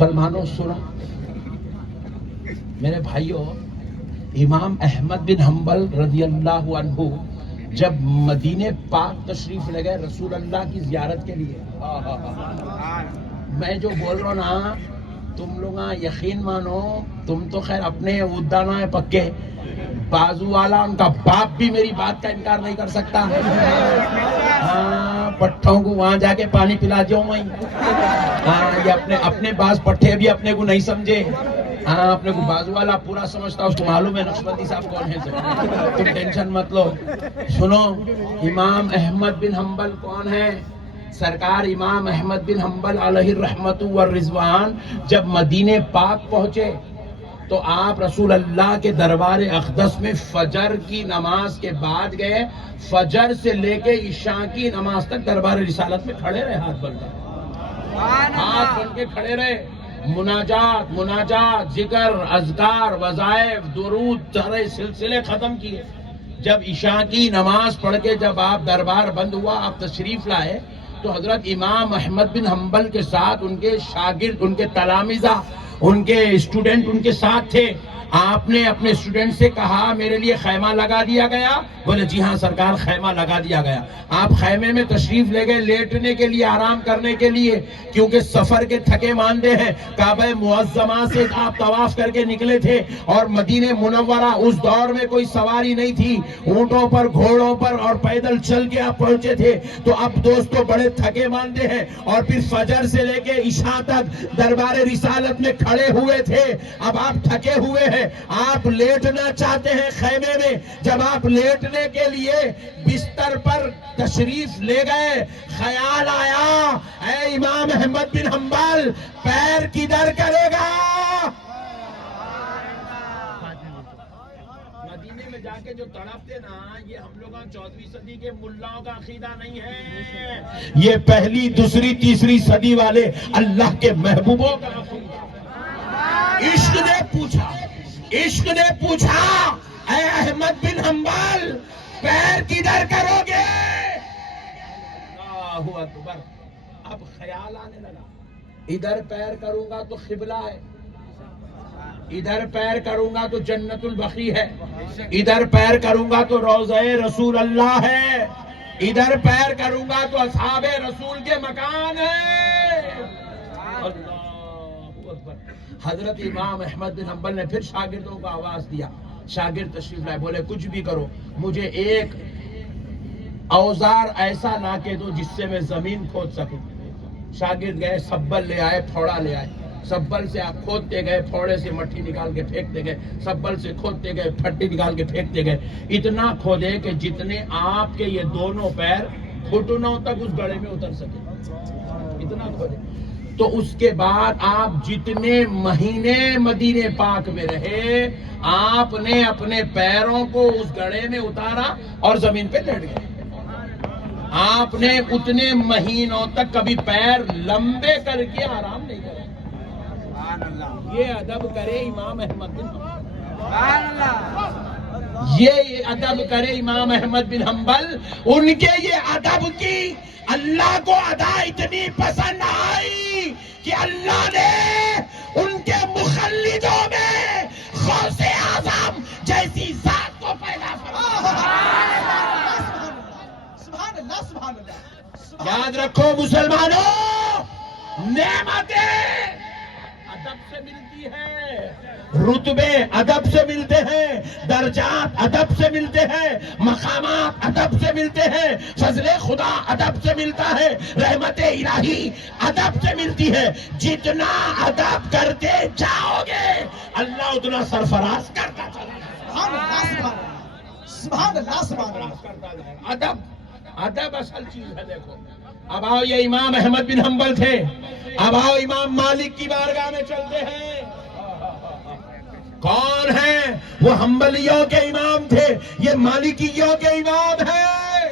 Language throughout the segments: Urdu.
مسلمانوں سنو میرے بھائیوں، امام احمد بن حنبل رضی اللہ عنہ جب مدینہ پاک تشریف لے گئے رسول اللہ کی زیارت کے لیے، میں جو بول رہا ہوں نا تم لوگ یقین مانو، تم تو خیر اپنے ادانا ہے پکے، بازو والا ان کا باپ بھی میری بات کا انکار نہیں کر سکتا۔ ہاں، پٹھوں کو وہاں جا کے پانی پلا جاؤں میں، ہاں یہ اپنے باز پٹھے بھی اپنے کو نہیں سمجھے، ہاں اپنے کو بازو والا پورا سمجھتا، اس کو معلوم ہے نقشبندی صاحب کون ہے، تم ٹینشن مت لو۔ سنو، امام احمد بن حنبل کون ہے؟ سرکار امام احمد بن حنبل علیہ الرحمت والرضوان جب مدینہ پاک پہنچے تو آپ رسول اللہ کے دربار اقدس میں فجر کی نماز کے بعد گئے، فجر سے لے کے عشاء کی نماز تک دربار رسالت میں کھڑے رہے، ہاتھ بن کر، ہاتھ بن کے کھڑے رہے، مناجات ذکر اذکار وظائف درود سارے سلسلے ختم کیے۔ جب عشاء کی نماز پڑھ کے جب آپ دربار بند ہوا، آپ تشریف لائے تو حضرت امام احمد بن حنبل کے ساتھ ان کے شاگرد، ان کے تلامذہ، ان کے اسٹوڈنٹ ان کے ساتھ تھے۔ آپ نے اپنے اسٹوڈنٹ سے کہا میرے لیے خیمہ لگا دیا گیا؟ بولے جی ہاں سرکار خیمہ لگا دیا گیا۔ آپ خیمے میں تشریف لے گئے لیٹنے کے لیے، آرام کرنے کے لیے، کیونکہ سفر کے تھکے ماندے ہیں۔ کعبہ معظمہ سے آپ طواف کر کے نکلے تھے اور مدینہ منورہ اس دور میں کوئی سواری نہیں تھی، اونٹوں پر گھوڑوں پر اور پیدل چل کے آپ پہنچے تھے۔ تو اب دوستو بڑے تھکے ماندے ہیں اور پھر فجر سے لے کے عشاء تک دربار رسالت میں کھڑے ہوئے تھے، اب آپ تھکے ہوئے ہیں، آپ لیٹنا چاہتے ہیں خیمے میں۔ جب آپ لیٹنے کے لیے بستر پر تشریف لے گئے، خیال آیا اے امام احمد بن حنبل پیر کدھر کرے گا؟ مدینے میں جا کے جو تڑپتے نا، یہ ہم لوگ 14ویں صدی کے ملاؤں کا عقیدہ نہیں ہے، یہ پہلی دوسری تیسری صدی والے اللہ کے محبوبوں کا عقیدہ۔ عشق نے پوچھا اے احمد بن حنبل پیر کدھر کرو گے؟ اللہ اکبر۔ اب خیال آنے لگا، ادھر پیر کروں گا تو قبلہ ہے، ادھر پیر کروں گا تو جنت البقیع ہے، ادھر پیر کروں گا تو روضہ رسول اللہ ہے، ادھر پیر کروں گا تو اصحاب رسول کے مکان ہے۔ اللہ اکبر۔ حضرت امام احمد بن حنبل نے پھر شاگردوں کو آواز دیا، شاگرد تشریف لائے، بولے کچھ بھی کرو مجھے ایک اوزار ایسا لا کے دو جس سے میں زمین کھود سکوں۔ شاگرد گئے، سبل لے آئے، پھوڑا لے آئے، سبل سے آپ کھودتے گئے، پھوڑے سے مٹی نکال کے پھینکتے گئے، سبل سے کھودتے گئے، پھٹی نکال کے پھینکتے گئے، اتنا کھودے کہ جتنے آپ کے یہ دونوں پیر گھٹنوں تک اس گڑھے میں اتر سکے، اتنا کھودے۔ تو اس کے بعد آپ جتنے مہینے مدینہ پاک میں رہے، آپ نے اپنے پیروں کو اس گڑھے میں اتارا اور زمین پہ لیٹ گئے۔ آپ نے اتنے مہینوں تک کبھی پیر لمبے کر کے آرام نہیں کرے۔ یہ ادب کرے امام احمد بن حنبل، یہ ادب کرے امام احمد بن حنبل۔ ان کے یہ ادب کی اللہ کو ادا اتنی پسند آئی کہ اللہ نے ان کے مخلدوں میں غوث اعظم جیسی ذات کو پیدا فرمایا۔ یاد رکھو مسلمانوں، نعمتیں ادب سے ملتی ہے، رتبے ادب سے ملتے ہیں، درجات ادب سے ملتے ہیں، مقامات ادب سے ملتے ہیں، فضل خدا ادب سے ملتا ہے، رحمت الہی ادب سے ملتی ہے۔ جتنا ادب کرتے جاؤ گے اللہ اتنا سرفراز کرتا چلا جائے۔ سبحان اللہ۔ ادب اصل چیز ہے۔ دیکھو اب آؤ، یہ امام احمد بن حنبل تھے، اب آؤ امام مالک کی بارگاہ میں چلتے ہیں۔ کون ہیں وہ؟ حنبلیوں کے امام تھے، یہ مالکیوں کے امام ہیں۔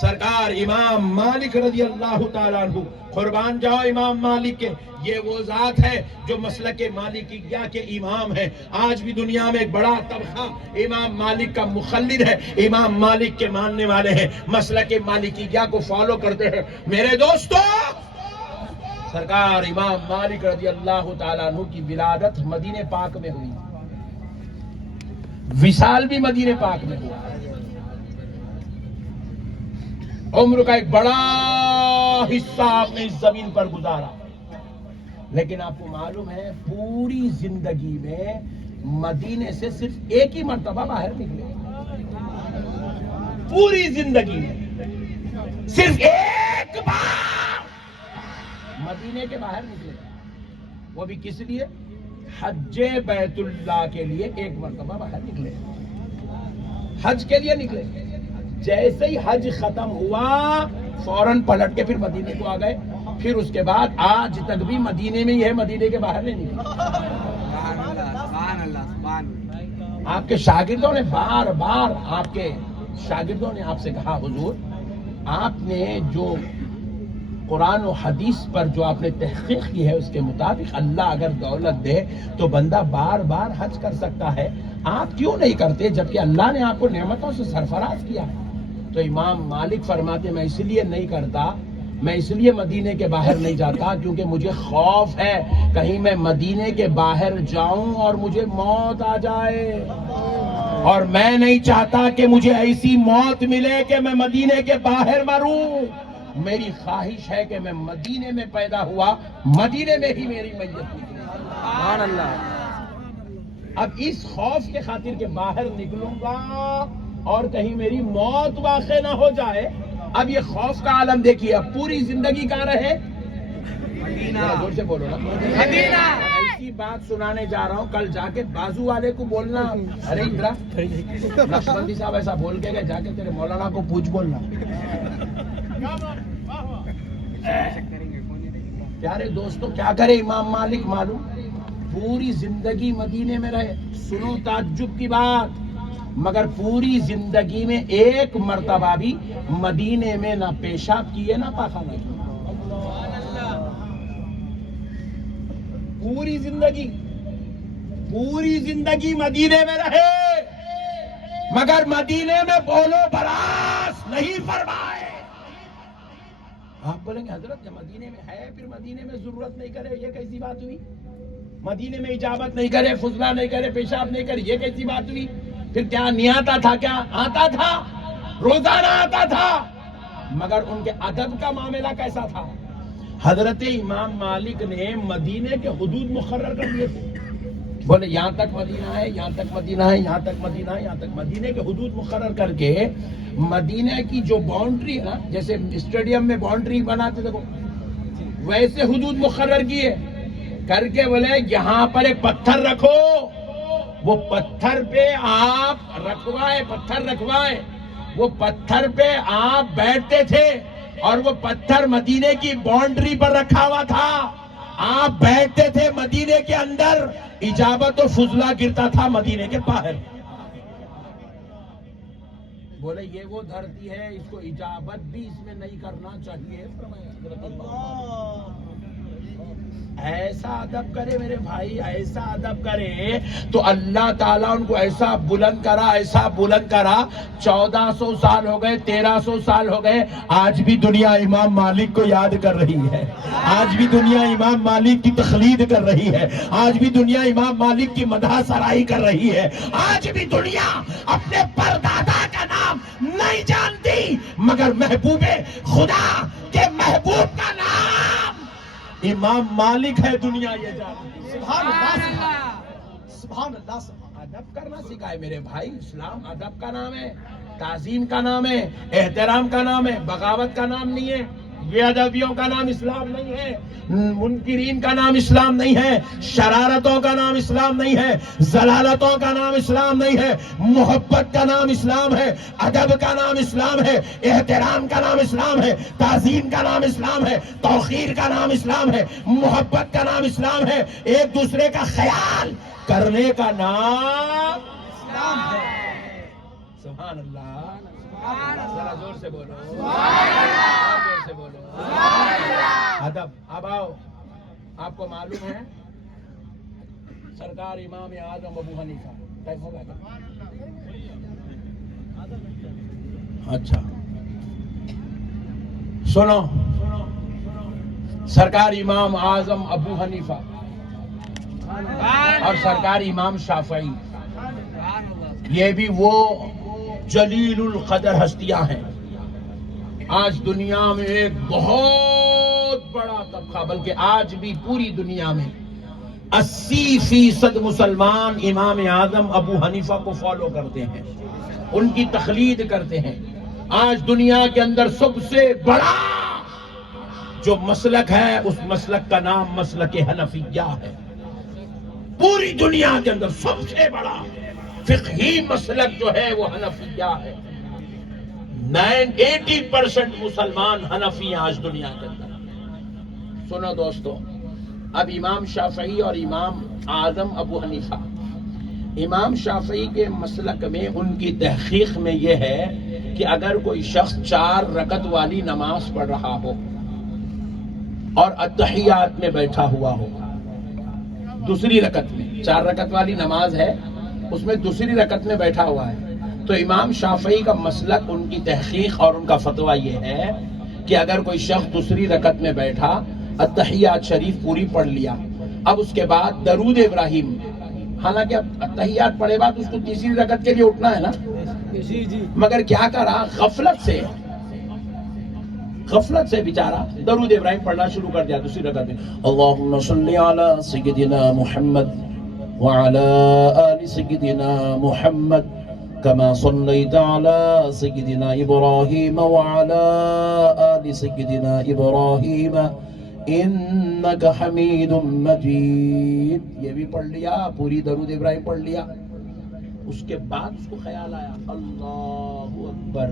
سرکار امام مالک رضی اللہ تعالیٰ عنہ، قربان جاؤ امام مالک کے، یہ وہ ذات ہے جو مسلک مالکیہ کے امام ہے۔ آج بھی دنیا میں ایک بڑا طبقہ امام مالک کا مخلد ہے، امام مالک کے ماننے والے ہیں، مسلک مالکیہ کو فالو کرتے ہیں۔ میرے دوستو، سرکار امام مالک رضی اللہ تعالیٰ عنہ کی ولادت مدینہ پاک میں ہوئی، وصال بھی مدینہ پاک میں ہوا، عمر کا ایک بڑا حصہ آپ نے اس زمین پر گزارا، لیکن آپ کو معلوم ہے پوری زندگی میں مدینے سے صرف ایک ہی مرتبہ باہر نکلے، پوری زندگی میں صرف ایک بار مدینے کے باہر نکلے، وہ بھی کس لیے؟ حج بیت اللہ کے لیے ایک مرتبہ باہر نکلے، حج کے لیے نکلے، جیسے ہی حج ختم ہوا فوراً پلٹ کے پھر مدینے کو آ گئے، پھر اس کے بعد آج تک بھی مدینے میں ہی ہے، مدینے کے باہر نہیں نکلے۔ آپ کے شاگردوں نے بار بار آپ کے شاگردوں نے آپ سے کہا حضور آپ نے جو قرآن و حدیث پر جو آپ نے تحقیق کی ہے اس کے مطابق اللہ اگر دولت دے تو بندہ بار بار حج کر سکتا ہے، آپ کیوں نہیں کرتے جبکہ اللہ نے آپ کو نعمتوں سے سرفراز کیا ہے؟ تو امام مالک فرماتے میں اس لیے نہیں کرتا، میں اس لیے مدینے کے باہر نہیں جاتا کیونکہ مجھے خوف ہے کہیں میں مدینے کے باہر جاؤں اور مجھے موت آ جائے، اور میں نہیں چاہتا کہ مجھے ایسی موت ملے کہ میں مدینے کے باہر مروں، میری خواہش ہے کہ میں مدینے میں پیدا ہوا، مدینے میں ہی میری میت نکلے۔ سبحان اللہ۔ اب اس خوف کے خاطر کہ باہر نکلوں گا اور کہیں میری موت واقع نہ ہو جائے، اب یہ خوف کا عالم دیکھیے، اب پوری زندگی کہاں رہے؟ مدینہ۔ زور سے بولو نا، مدینہ۔ ایسی بات سنانے جا رہا ہوں، کل جا کے بازو والے کو بولنا ارے اندرا نقشبندی صاحب ایسا بول کے گئے، جا کے تیرے مولانا کو پوچھ بولنا۔ پیارے دوستو کیا کرے امام مالک معلوم؟ پوری زندگی مدینے میں رہے، سنو تعجب کی بات، مگر پوری زندگی میں ایک مرتبہ بھی مدینے میں نہ پیشاب کیے نہ پاخانہ کیے۔ پوری زندگی مدینے میں رہے مگر مدینے میں بولو براس نہیں فرمائے۔ آپ بولیں گے حضرت جب مدینے میں ہے پھر مدینے میں ضرورت نہیں کرے، یہ کیسی بات ہوئی؟ مدینے میں اجابت نہیں کرے، فضلہ نہیں کرے، پیشاب نہیں کرے، یہ کیسی بات ہوئی؟ پھر کیا نہیں آتا تھا؟ کیا آتا تھا، روزانہ آتا تھا، مگر ان کے ادب کا معاملہ کیسا تھا؟ حضرت امام مالک نے مدینے کے حدود مقرر کر دیے تھے، بولے یہاں تک مدینہ ہے، یہاں تک مدینہ ہے، یہاں تک مدینہ ہے، یہاں تک مدینے کے حدود مقرر کر کے مدینہ کی جو باؤنڈری ہے نا، جیسے اسٹیڈیم میں باؤنڈری بناتے دیکھو ویسے حدود مقرر کیے کر کے بولے یہاں پر ایک پتھر رکھو، وہ پتھر پہ آپ رکھوائے، وہ پتھر پہ آپ بیٹھتے تھے اور وہ پتھر مدینے کی باؤنڈری پر رکھا ہوا تھا، آپ بیٹھتے تھے مدینے کے اندر، اجابت و فضلہ گرتا تھا مدینے کے باہر۔ بولے یہ وہ دھرتی ہے، اس کو اجابت بھی اس میں نہیں کرنا چاہیے۔ ایسا ادب کرے میرے بھائی، ایسا ادب کرے تو اللہ تعالیٰ ان کو ایسا بلند کرا 1400 سال ہو گئے، 1300 سال ہو گئے، آج بھی دنیا امام مالک کو یاد کر رہی ہے، آج بھی دنیا امام مالک کی تخلید کر رہی ہے، آج بھی دنیا امام مالک کی مدح سرائی کر رہی ہے، آج بھی دنیا اپنے پردادا کا نام نہیں جانتی مگر محبوب خدا کے محبوب کا نام امام مالک ہے، دنیا یہ جانتی۔ سبحان اللہ، سبحان اللہ۔ ادب کرنا سکھائے میرے بھائی، اسلام ادب کا نام ہے، تعظیم کا نام ہے، احترام کا نام ہے، بغاوت کا نام نہیں ہے، بے ادبیوں کا نام اسلام نہیں ہے، منکرین کا نام اسلام نہیں ہے، شرارتوں کا نام اسلام نہیں ہے، ضلالتوں کا نام اسلام نہیں ہے، محبت کا نام اسلام ہے، ادب کا نام اسلام ہے، احترام کا نام اسلام ہے، تعظیم کا نام اسلام ہے، توقیر کا نام اسلام ہے، محبت کا نام اسلام ہے، ایک دوسرے کا خیال کرنے کا نام اسلام ہے۔ سبحان اللہ، ذرا زور سے بولو، زور سے بولو ادب۔ اب آؤ، آپ کو معلوم ہے سرکار امام اعظم ابو حنیفہ ٹائم ہو گیا؟ اچھا سنو، سرکار امام اعظم ابو حنیفہ اور سرکار امام شافعی، یہ بھی وہ جلیل القدر ہستیاں ہیں. آج دنیا میں ایک بہت بڑا طبقہ، بلکہ آج بھی پوری دنیا میں 80% مسلمان امام اعظم ابو حنیفہ کو فالو کرتے ہیں، ان کی تقلید کرتے ہیں. آج دنیا کے اندر سب سے بڑا جو مسلک ہے، اس مسلک کا نام مسلک حنفیہ ہے. پوری دنیا کے اندر سب سے بڑا فقہی مسلک جو ہے وہ حنفیہ ہے. 80% مسلمان حنفی ہیں آج دنیا کے اندر. سنو دوستو، اب امام شافعی اور امام اعظم ابو حنیفہ، امام شافعی کے مسلک میں ان کی تحقیق میں یہ ہے کہ اگر کوئی شخص 4 رکعت والی نماز پڑھ رہا ہو اور اتحیات میں بیٹھا ہوا ہو، دوسری رکعت میں 4 رکعت والی نماز ہے، اس میں دوسری رکعت میں بیٹھا ہوا ہے، تو امام شافعی کا مسلک، ان کی تحقیق اور ان کا فتویٰ یہ ہے کہ اگر کوئی شخص دوسری رکعت میں بیٹھا، اتحیات شریف پوری پڑھ لیا، اب اس کے بعد درود ابراہیم، حالانکہ اب اتحیات پڑھے بعد اس کو تیسری رکعت کے لیے اٹھنا ہے نا، مگر کیا کرا، غفلت سے بیچارہ درود ابراہیم پڑھنا شروع کر دیا دوسری رکعت میں. اللہم صلی علی سیدنا محمد وعلی آل سیدنا محمد كما صليت على سيدنا إبراهيم وعلى آل سيدنا إبراهيم إنك حميد مجيد. یہ بھی پڑھ لیا، پوری درود ابراہیم پڑھ لیا. اس کے بعد اس کو خیال آیا، اللہ اکبر،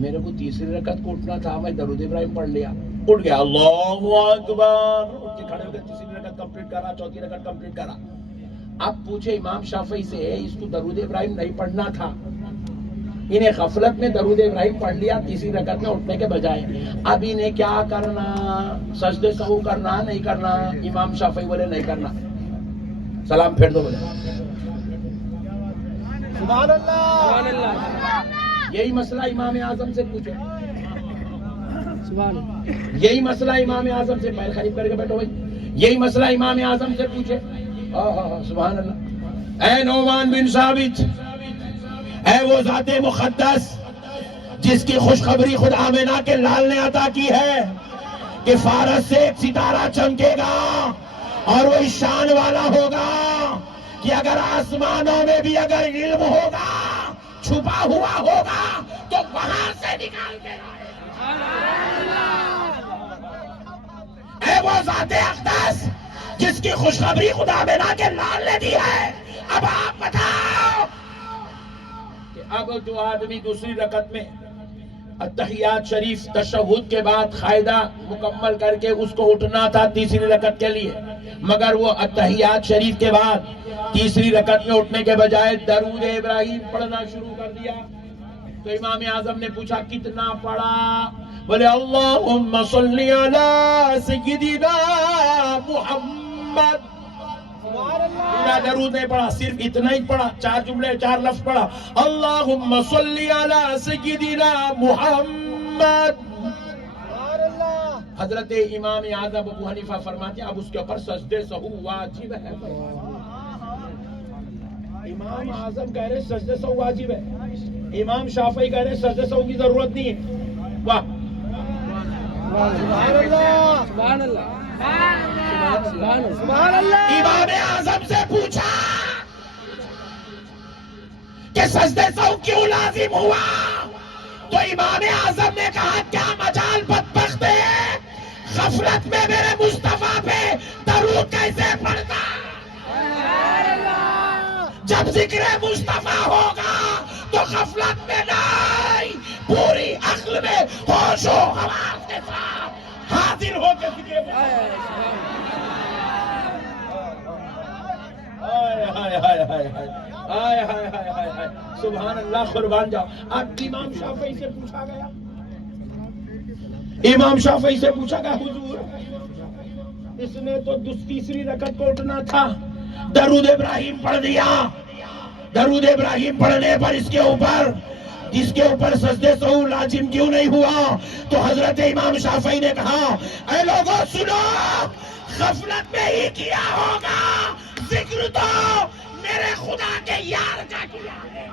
میرے کو تیسری رکعت کو اٹھنا تھا، میں درود ابراہیم پڑھ لیا. اٹھ گیا، اللہ اکبر، اٹھ کے کھڑے ہو گئے، تیسری رکعت کمپلیٹ کرا، چوتھی رکعت کمپلیٹ کرا. اب پوچھے امام شافعی سے، اس کو درود ابراہیم نہیں پڑھنا تھا، انہیں غفلت میں درود ابراہیم پڑھ لیا تیسری رکعت میں اٹھنے کے بجائے، اب انہیں کیا کرنا، سجدے سہو کرنا نہیں کرنا؟ امام شافعی بولے نہیں کرنا. سلام پھیر دو بولے سبحان اللہ. یہی مسئلہ امام اعظم سے پوچھو، یہی مسئلہ امام اعظم سے، پیر قریب کر کے بیٹھو بھائی، یہی مسئلہ امام اعظم سے پوچھے. سبحان اللہ. اے نعمان بن ثابت، اے وہ ذات مقدس جس کی خوشخبری خود آمنہ کے لال نے عطا کی ہے کہ فارس سے ایک ستارہ چمکے گا اور وہ اس شان والا ہوگا کہ اگر آسمانوں میں بھی اگر علم ہوگا، چھپا ہوا ہوگا تو وہاں سے نکال کے اے وہ ذات اقدس جس کی خوشخبری خدا آمنہ کے لال نے دی ہے. اب آپ بتاؤ کہ اب جو آدمی دوسری رکعت میں اتحیات شریف تشہد کے بعد قاعدہ مکمل کر کے اس کو اٹھنا تھا تیسری رکعت کے لیے، مگر وہ اتحیات شریف کے بعد تیسری رکعت میں اٹھنے کے بجائے درود ابراہیم پڑھنا شروع کر دیا، تو امام اعظم نے پوچھا کتنا پڑھا؟ بولے اللہم صلی علی سیدنا محمد. پورا درود نہیں پڑھا، صرف اتنا ہی پڑھا، 4 جملے 4 لفظ پڑھا، اللہم صلی علی سیدنا محمد. حضرت امام اعظم ابو حنیفہ فرماتے ہیں اب اس کے اوپر سجدے سہو واجب ہے. امام اعظم کہہ رہے سجدے سہو واجب ہے، امام شافعی کہہ رہے سجدے سہو کی ضرورت نہیں ہے. واہ سبحان اللہ، سبحان اللہ، سبحان اللہ. امام اعظم سے پوچھا کہ سجدے سہو کیوں لازم ہوا؟ تو امام اعظم نے کہا کیا مجال بدبخت ہے، غفلت میں میرے مصطفیٰ پہ درود کیسے پڑھتا؟ جب ذکر مصطفیٰ ہوگا تو غفلت میں نہیں، پوری عقل میں ہوش و حواس کے ساتھ حاضر ہو کے ذکر سبحان اللہ. قربان جاؤ. اب امام شافعی سے پوچھا گیا، امام شافعی سے پوچھا گیا حضور اس نے تو تیسری رکعت کو اٹھنا تھا، درود ابراہیم پڑھ دیا، درود ابراہیم پڑھنے پر اس کے اوپر جس کے اوپر سجدے سہو لازم کیوں نہیں ہوا؟ تو حضرت امام شافعی نے کہا اے لوگوں سنو، غفلت میں ہی کیا ہوگا، ذکر تو میرے خدا کے یار کا کیا ہے۔